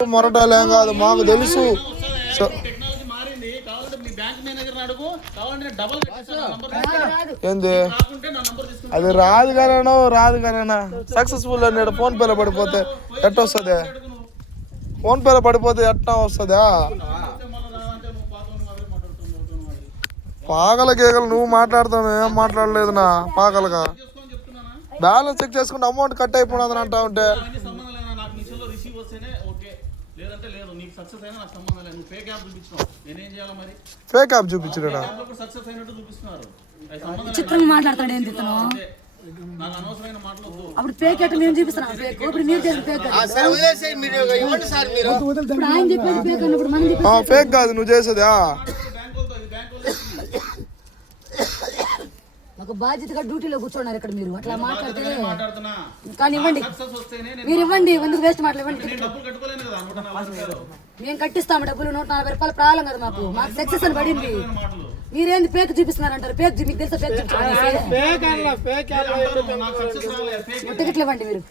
మొరటాలేం కాదు, మాకు తెలుసు. ఏంది అది రాదు కానా సక్సెస్ఫుల్ అన్నాడు. ఫోన్ పేలో పడిపోతే ఎట్ట వస్తుంది? ఫోన్ పేలో పడిపోతే ఎట్టా వస్తుందా? పాగల గీగలు నువ్వు మాట్లాడతావు, ఏం మాట్లాడలేదు నా పాగలగా. బ్యాలెన్స్ చెక్ చేసుకుంటే అమౌంట్ కట్ అయిపోయినదని అంటా ఉంటే ఫేక్ యాప్ చూపించాడా? చిత్రంగా మాట్లాడతాడు ఏంటి ఇతను? అప్పుడు ఫేక్ యాప్ నేను చూపిస్తాను. ఇప్పుడు మీరు చేసిన ఫేక్ ఆయన చెప్పేది ఫేక్ అన్నప్పుడు మనం చెప్పేది ఫేక్ కాదు నువ్వు చేసేదా? ఒక బాధ్యతగా డ్యూటీలో కూర్చున్నారు ఇక్కడ మీరు అట్లా మాట్లాడితే కానీ ఇవ్వండి, మీరు ఇవ్వండి. ఎందుకు వేస్ట్ మాటలు ఇవ్వండి. మేము కట్టిస్తాము డబ్బులు. 140 రూపాయలు ప్రాబ్లం కదా మాకు. మాకు సక్సెస్ అని పడింది. మీరేంది ఫేక్ చూపిస్తున్నారంటారు? ఫేక్ మీకు తెలుసా? ఫేక్ టికెట్లు ఇవ్వండి మీరు.